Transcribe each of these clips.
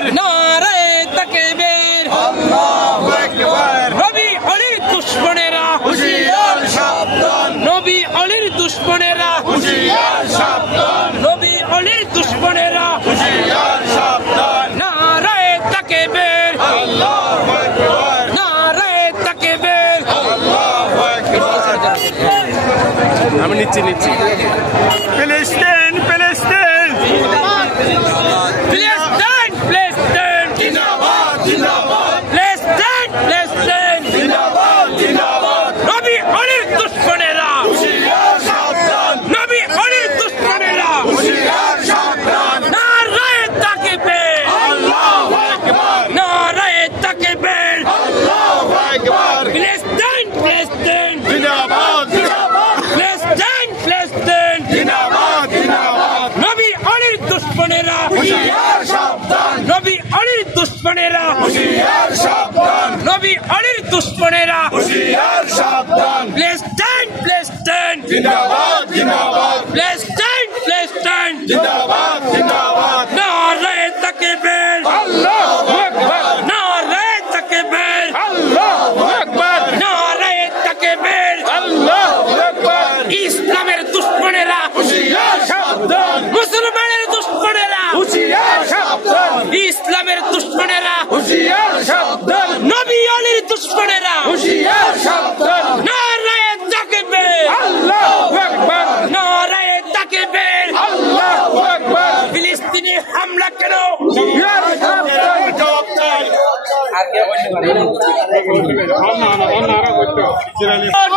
আকবার নারে তাকবীর আল্লাহু আকবার নবী অলির দুশমনেরা হুশিয়ার সাবধান নবী অলির দুশমনেরা হুশিয়ার সাবধান নবী অলির দুশমনেরা হুশিয়ার সাবধান নারে তাকবীর আল্লাহু আকবার নারে তাকবীর আল্লাহু আকবার আমি নিচ্ছি ফিলিস্তিন ফিলিস্তিন প্লেসডেন্ট প্লেসডেন্ট জিন্দাবাদ জিন্দাবাদ প্লেসডেন্ট প্লেসডেন্ট জিন্দাবাদ জিন্দাবাদ নবী অলির দুশমনেরা হুশিয়ার সাবধান নবী অলির দুশমনেরা হুশিয়ার সাবধান নারে তাকবীর আল্লাহু আকবার নারে তাকবীর আল্লাহু আকবার প্লেসডেন্ট প্লেসডেন্ট জিন্দাবাদ জিন্দাবাদ প্লেসডেন্ট প্লেসডেন্ট জিন্দাবাদ জিন্দাবাদ নবী অলির দুশমনেরা হুশিয়ার সাবধান নবী অলির দুশমনেরা হুশিয়ার সাবধান নবী অলির দুশমনেরা হুশিয়ার সাবধান প্লেসডেন্ট প্লেসডেন্ট জিন্দাবাদ জিন্দাবাদ প্লেসডেন্ট প্লেসডেন্ট জিন্দাবাদ জিন্দাবাদ নারে তাকবীর আল্লাহু আকবার নারে তাকবীর আল্লাহু আকবার নারে তাকবীর আল্লাহু আকবার ইসলামের দুশমনেরা হুশিয়ার সাবধান মুসলমানের দুশমনেরা হুশিয়ার সাবধান ইসলামের দুশমনেরা হুশিয়ার সাবধান নবী অলির দুশমনেরা হুশিয়ার সাবধান নারে তাকবীর আল্লাহু আকবার নারে তাকবীর আল্লাহু আকবার ফিলিস্তিনি হামলা কেন হুশিয়ার সাবধান জবাব চাই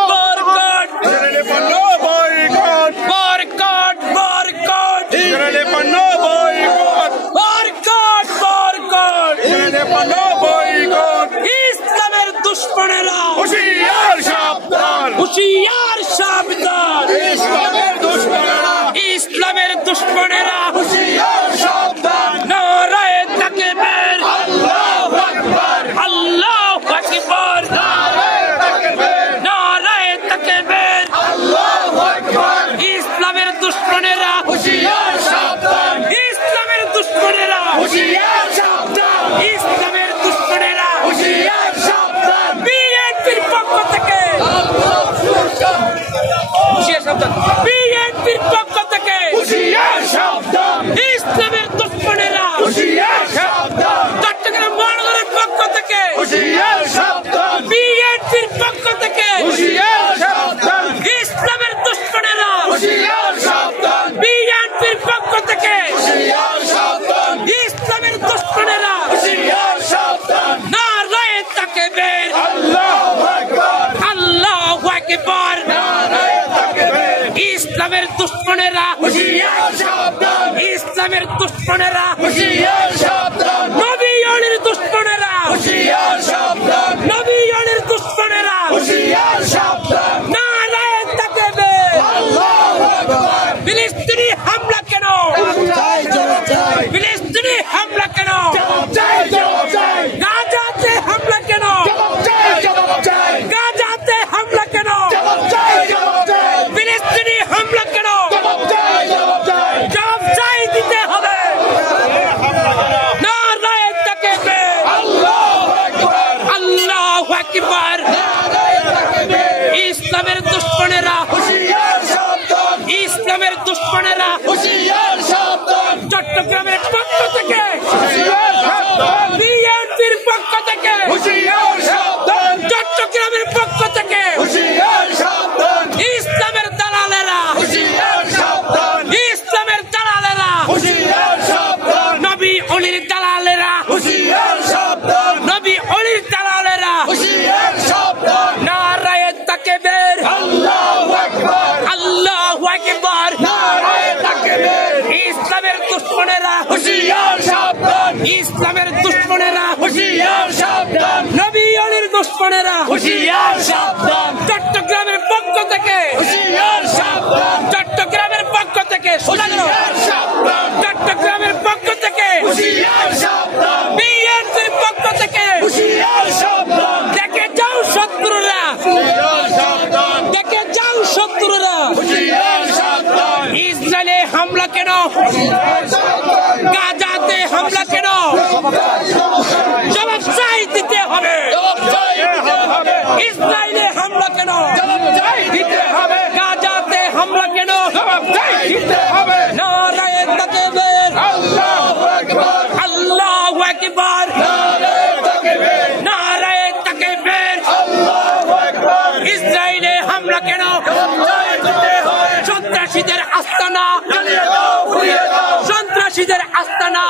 বরকট ইসরায়েলি পণ্য বয়কট বরকট বরকট ইসরায়েলি পণ্য বয়কট বরকট বরকট ইসরায়েলি পণ্য বয়কট ইসলামের দুশমনেরা হুশিয়ার সাবধান হুশিয়ার সাবধান ইসলামের দুশমনেরা ইসলামের দুশমনেরা হুশিয়ার সাবধান নারে তাকবীর আল্লাহু আকবার আল্লাহু আকবার নারে তাকবীর নারে তাকবীর আল্লাহু আকবার ইসলামের দুশমনেরা হুশিয়ার সাবধান ইসলামের দুশমনেরা হুশিয়ার সাবধান ইসলামের দুশমনেরা হুশিয়ার সাবধান বিএনপির পক্ষ থেকে বিএনপির পক্ষ থেকে হুশিয়ার সাবধান ইসলামের দুশমনেরা হুশিয়ার সাবধান চট্টগ্রাম মহানগরের পক্ষ থেকে হুশিয়ার সাবধান বিএনপির পক্ষ থেকে হুশিয়ার সাবধান ইসলামের দুশমনেরা হুশিয়ার সাবধান বিএনপির পক্ষ থেকে হুশিয়ার সাবধান ইসলামের দুশমনেরা হুশিয়ার সাবধান নারে তাকবীর আল্লাহু আকবার আল্লাহু আকবার নারে তাকবীর ইসলামের দুশমনেরা হুশিয়ার সাবধান ইসলামের দুশমনেরা হুশিয়ার সাবধান নবী অলির দুশমনেরা হুশিয়ার সাবধান নবী অলির দুশমনেরা হুশিয়ার সাবধান নারে তাকবীর আল্লাহু আকবার ফিলিস্তিনি হামলা কেন চাই জবাব চাই ফিলিস্তিনি হামলা কেন জবাব চাই জবাব চাই গাজাতে হামলা কেন জবাব চাই জবাব চাই গাজাতে হামলা কেন জবাব চাই জবাব চাই ফিলিস্তিনি হামলা কেন জবাব চাই জবাব চাই জবাব চাই দিতে হবে নারে তাকবীর আল্লাহু আকবার আল্লাহু আকবার নারে তাকবীর ইসলামের দুশমনেরা হুশিয়ার সাবধান ইসলামের দুশমনেরা হুশিয়ার সাবধান চট্টগ্রামের পক্ষ থেকে হুশিয়ার সাবধান বিএনপির পক্ষ থেকে হুশিয়ার সাবধান চট্টগ্রামের পক্ষ থেকে হুশিয়ার সাবধান ইসলামের দালালেরা হুশিয়ার সাবধান ইসলামের দালালেরা হুশিয়ার সাবধান নবী অলির দালালেরা হুশিয়ার সাবধান নবী অলির দালালেরা হুশিয়ার সাবধান নারে তাকবীর আল্লাহু আকবার আল্লাহু আকবার নারে তাকবীর ইসলামের দুশমনেরা হুশিয়ার সাবধান ইসলামের দুশমনেরা হুশিয়ার সাবধান নবী অলির দুশমনেরা হুশিয়ার সাবধান চট্টগ্রামের পক্ষ থেকে হুশিয়ার সাবধান চট্টগ্রামের পক্ষ থেকে হুশিয়ার সাবধান চট্টগ্রামের পক্ষ থেকে হুশিয়ার সাবধান বিএনপির পক্ষ থেকে হুশিয়ার সাবধান দেখে যাও শত্রুরা হুশিয়ার সাবধান দেখে যাও শত্রুরা হুশিয়ার সাবধান ইসরায়েলে হামলা কেন গাজাতে হামলা কেন জবাব চাই দিতে হবে। ইসরায়েলে হামলা কেন? গাজাতে হামলা কেন? নারায়ে তাকবীর, আল্লাহু আকবার, নারায়ে তাকবীর। ইসরায়েলে হামলা কেন? সন্ত্রাসীদের আস্তানা, সন্ত্রাসীদের আস্তানা,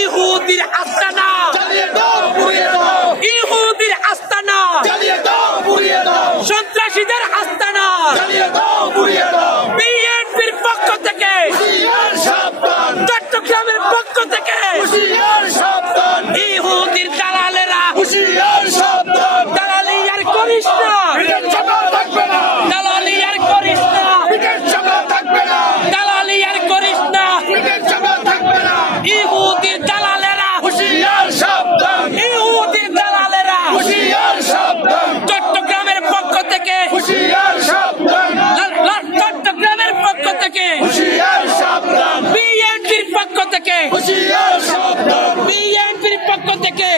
ইহুদির আস্তানা, ইহুদির আস্তানা, সন্ত্রাসীদের আস্তানা। বিএনপির পক্ষ থেকে, চট্টগ্রামের পক্ষ থেকে ইহুদির দালালেরা দালালি আর করিস না, দালালি আর করিস না, দালালি আর করিস না। ইহুদির দালালেরা, ইহুদির দালালেরা চট্টগ্রামের পক্ষ থেকে, চট্টগ্রামের পক্ষ থেকে, বিএনপির পক্ষ থেকে, বিএনপির পক্ষ থেকে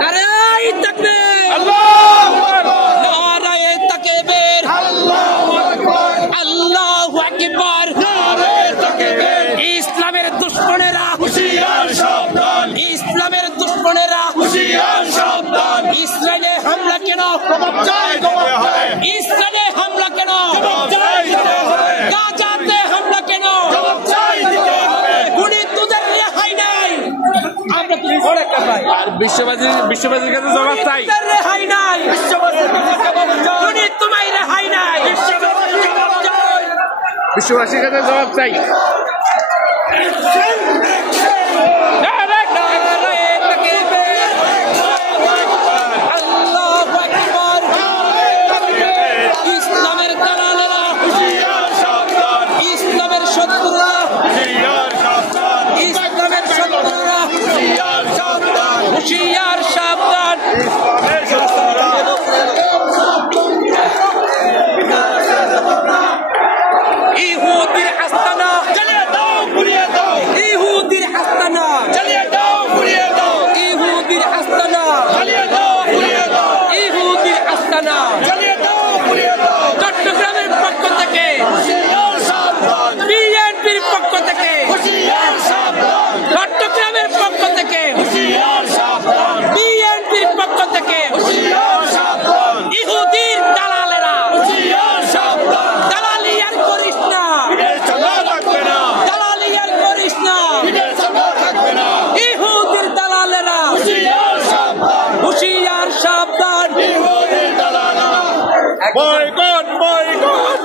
নারায়ে তাকবীর, নারায়ে তাকবীর, আল্লাহু আকবার। ইসলামের দুশমনেরা, ইসলামের দুশমনেরা ইসরায়েলে হামলা কেন? ইসরায়েলে হামলা কেন? গাজাতে হামলা কেন? উনি তোদের রেহাই নাই, আমরা তো আর বিশ্ববাসীর কাছে জবাব চাই। রেহাই নাই, উনি তোমায় রেহাই নাই। বিশ্ববাসীর কাছে জবাব চাই। ইসলামের দালালেরা, ইসলামের শত্রুরা, ইসলামের শত্রুরা হুঁশিয়ার সাবধান। ইহুদির আস্তানা, ইহুদির আস্তানা, ইহুদির আস্তানা, ইহুদির আস্তানা। চট্টগ্রামের পক্ষ থেকে, বিএনপির পক্ষ থেকে, চট্টগ্রামের পক্ষ থেকে, বিএনপির পক্ষ থেকে ইহুদির দালালেরা দালালি আর করিস না, দালালি আর করিস না। ইহুদির দালালেরা হুঁশিয়ার সাবধান। Boycott, boycott.